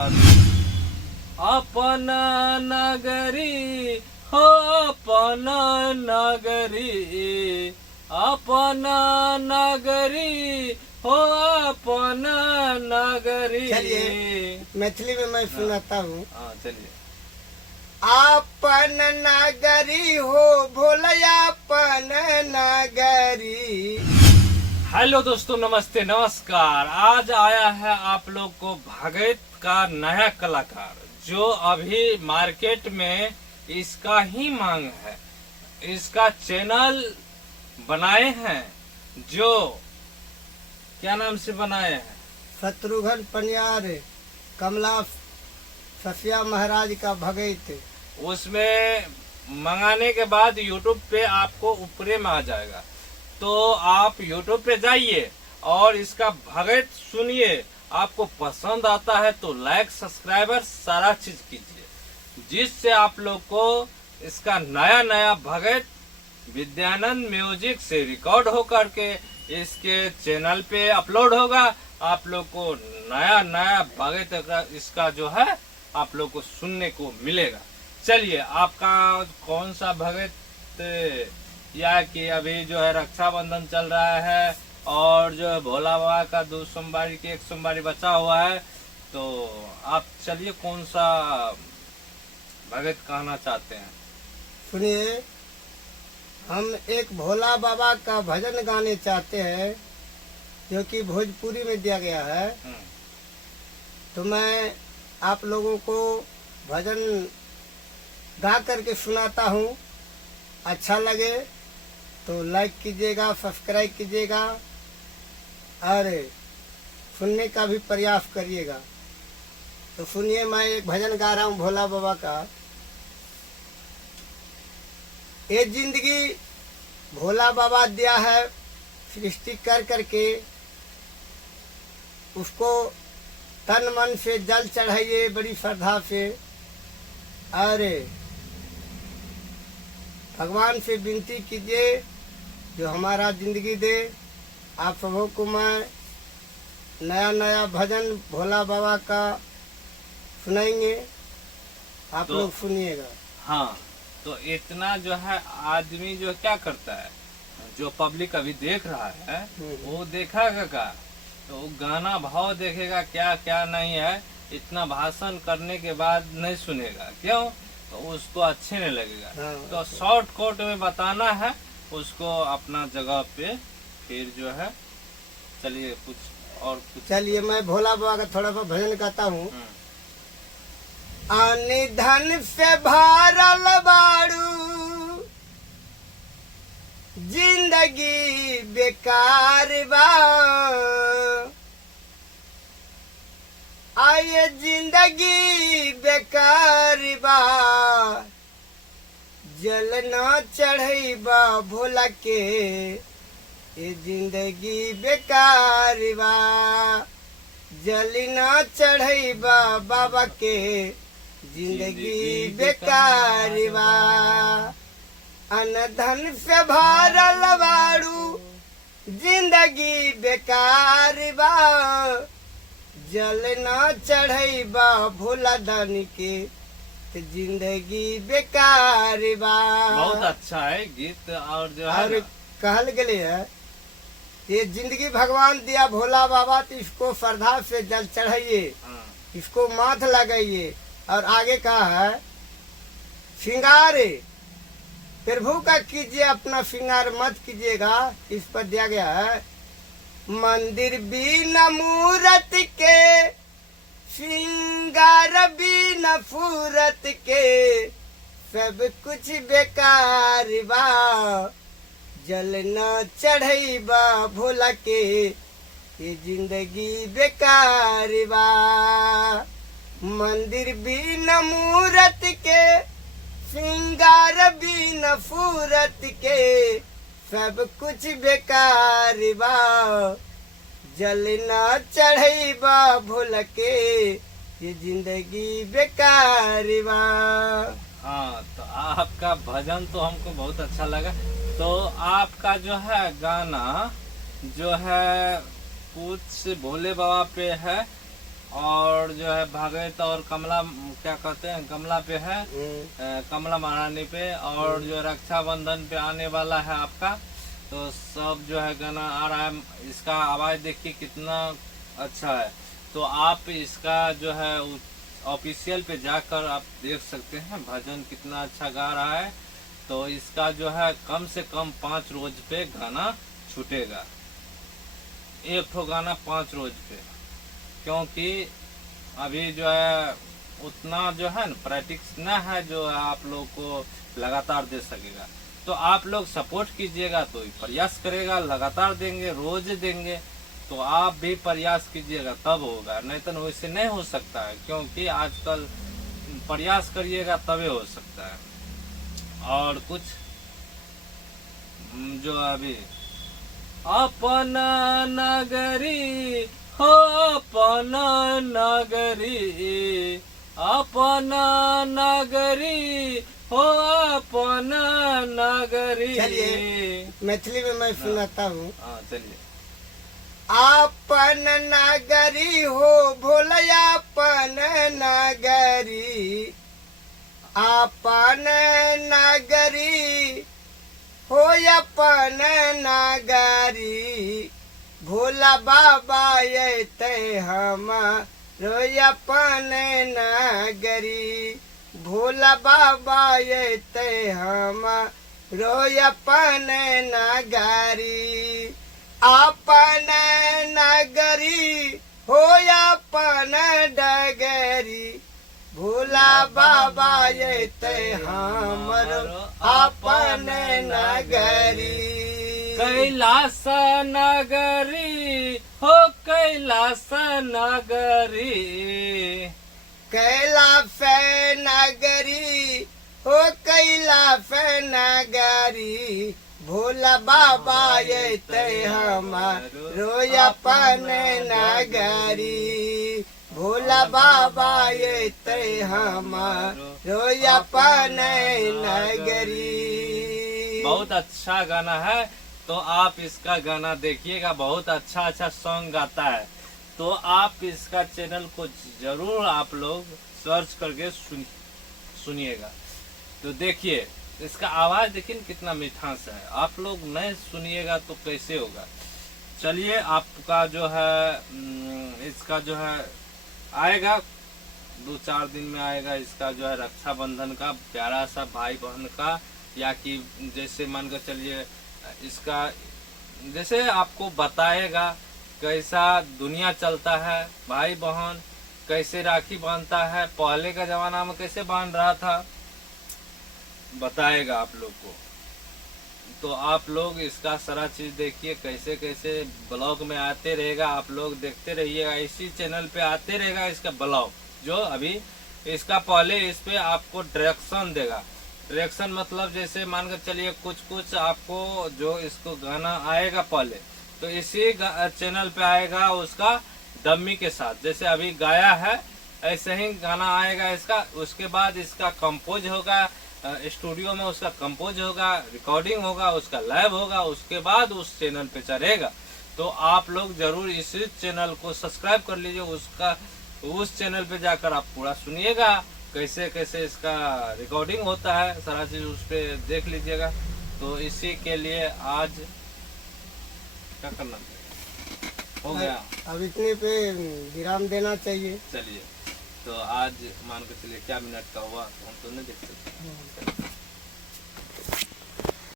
अपन नगरी हो अपन नगरी, अपन नगरी हो अपन नगरी। चलिए मैथिली में मैं सुनाता हूँ। हाँ चलिए। आपन नगरी हो भोलया अपन नगरी। हेलो दोस्तों, नमस्ते नमस्कार। आज आया है आप लोग को भगत का नया कलाकार, जो अभी मार्केट में इसका ही मांग है। इसका चैनल बनाए हैं, जो क्या नाम से बनाए हैं? शत्रुघ्न पनियार कमला ससिया महाराज का भगत। उसमें मंगाने के बाद यूट्यूब पे आपको ऊपरे में आ जाएगा, तो आप यूट्यूब पे जाइए और इसका भगत सुनिए। आपको पसंद आता है तो लाइक सब्सक्राइबर सारा चीज कीजिए, जिससे आप लोग को इसका नया नया भगत विद्यानंद म्यूजिक से रिकॉर्ड हो करके इसके चैनल पे अपलोड होगा। आप लोग को नया नया भगत इसका जो है आप लोग को सुनने को मिलेगा। चलिए, आपका कौन सा भगत, या कि अभी जो है रक्षाबंधन चल रहा है और जो है भोला बाबा का 2 सोमवारी की 1 सोमवारी बचा हुआ है, तो आप चलिए कौन सा भगत कहना चाहते हैं? सुनिए, हम एक भोला बाबा का भजन गाने चाहते हैं, जो कि भोजपुरी में दिया गया है। तो मैं आप लोगों को भजन गा करके सुनाता हूँ। अच्छा लगे तो लाइक कीजिएगा, सब्सक्राइब कीजिएगा और सुनने का भी प्रयास करिएगा। तो सुनिए, मैं एक भजन गा रहा हूँ भोला बाबा का। ये जिंदगी भोला बाबा दिया है सृष्टि कर करके, उसको तन मन से जल चढ़ाइए बड़ी श्रद्धा से, और भगवान से विनती कीजिए जो हमारा जिंदगी दे। आप सबों को मैं नया नया भजन भोला बाबा का सुनाएंगे, आप तो लोग सुनिएगा। हाँ, तो इतना जो है आदमी जो क्या करता है, जो पब्लिक अभी देख रहा है वो देखेगा का, तो गाना भाव देखेगा क्या क्या नहीं है। इतना भाषण करने के बाद नहीं सुनेगा, क्यों? तो उसको अच्छे नहीं लगेगा। तो शॉर्ट कट में बताना है उसको अपना जगह पे। फिर जो है चलिए कुछ। चलिए, मैं भोला बाबा का थोड़ा सा भजन गाता हूँ। आने धन से भारल बाड़ू, जिंदगी बेकार बा। आये जिंदगी बेकार बा, जलना चढ़ैबा भोला के। ये जिंदगी बेकार बा, जलना चढ़ैबा बाबा के। जिंदगी बेकार बा, अनधन से भारल बाड़ू, जिंदगी बेकार बा। जलना चढ़ैबा भोला दानी के, तो जिंदगी बेकार बा। बहुत अच्छा है गीत। और जो है और कहल गले है, ये जिंदगी भगवान दिया भोला बाबा, तो इसको श्रद्धा से जल चढ़ाइए, इसको माथ लगाइए। और आगे कहा है, श्रृंगार प्रभु का कीजिए, अपना श्रृंगार मत कीजिएगा। इस पर दिया गया है, मंदिर बिना मूरत के, श्रृंगार बिना फूरत के, सब कुछ बेकार बा। जलना चढ़ैबा भोला के, ये जिंदगी बेकार बा। मंदिर बिना मूरत के, श्रृंगार बिना फूरत के, सब कुछ बेकार बा। जलना चढ़ैबा भोला के, ये जिंदगी बेकार बा। हाँ, तो आपका भजन तो हमको बहुत अच्छा लगा। तो आपका जो है गाना जो है कुछ भोले बाबा पे है, और जो है भगत और कमला, क्या कहते हैं, कमला पे है, कमला महारानी पे, और जो रक्षाबंधन पे आने वाला है आपका। तो सब जो है गाना आ रहा है। इसका आवाज देखिए कितना अच्छा है। तो आप इसका जो है ऑफिशियल पे जाकर आप देख सकते हैं भजन कितना अच्छा गा रहा है। तो इसका जो है कम से कम 5 रोज पे गाना छूटेगा, एक ठो गाना 5 रोज पे, क्योंकि अभी जो है उतना जो है ना प्रैक्टिस न है जो आप लोग को लगातार दे सकेगा। तो आप लोग सपोर्ट कीजिएगा तो प्रयास करेगा, लगातार देंगे, रोज देंगे। तो आप भी प्रयास कीजिएगा तब होगा, नहीं तो वैसे नहीं हो सकता है, क्योंकि आजकल प्रयास करिएगा तभी हो सकता है। और कुछ जो अभी अपन नगरी हो, अपन नगरी, अपन नगरी हो, अपन नगरी। चलिए मैथिली में मैं सुनाता हूँ। हाँ चलिए। अपन नगरी हो भोलया, अपन नगरी, अपन नगरी हो, अपन नगरी, भोला बाबा ये ते हमारो अपन नगरी, भोला बाबा ये ते हमारो अपन नगरी, अपन नगरी हो अपन डगरी, भोला बाबा ये ते हमरो अपन नगरी, कैलास नगरी हो, कैलास नगरी, कैलाश नगरी हो, कैलाश नगरी, भोला बाबा ये ते हमारो अपन नगरी, भोला बाबा ये ते हमारो अपन नगरी। बहुत अच्छा गाना है। तो आप इसका गाना देखिएगा, बहुत अच्छा अच्छा सॉन्ग गाता है। तो आप इसका चैनल को जरूर आप लोग सर्च करके सुनिएगा। तो देखिए इसका आवाज देखिए कितना मिठास है। आप लोग नहीं सुनिएगा तो कैसे होगा। चलिए आपका जो है इसका जो है आएगा 2-4 दिन में आएगा इसका जो है रक्षाबंधन का प्यारा सा भाई बहन का, या कि जैसे मान कर चलिए इसका जैसे आपको बताएगा कैसा दुनिया चलता है, भाई बहन कैसे राखी बांधता है, पहले का जमाना में कैसे बांध रहा था, बताएगा आप लोग को। तो आप लोग इसका सारा चीज देखिए, कैसे कैसे ब्लॉग में आते रहेगा, आप लोग देखते रहिएगा। इसी चैनल पे आते रहेगा इसका ब्लॉग, जो अभी इसका पहले इस पे आपको डायरेक्शन देगा। डायरेक्शन मतलब जैसे मानकर चलिए कुछ आपको जो इसको गाना आएगा पहले, तो इसी चैनल पे आएगा उसका डम्मी के साथ, जैसे अभी गाया है ऐसे ही गाना आएगा इसका। उसके बाद इसका कंपोज होगा, स्टूडियो में उसका कंपोज होगा, रिकॉर्डिंग होगा, उसका लाइव होगा, उसके बाद उस चैनल पे चढ़ेगा। तो आप लोग जरूर इस चैनल को सब्सक्राइब कर लीजिए, उसका उस चैनल पे जाकर आप पूरा सुनिएगा कैसे कैसे इसका रिकॉर्डिंग होता है, सारा चीज उस पे देख लीजिएगा। तो इसी के लिए आज क्या करना हो गया, अब इतने पे विराम देना चाहिए। चलिए तो आज मान के चलिए क्या मिनट का हुआ तो हम तो नहीं देख सकते।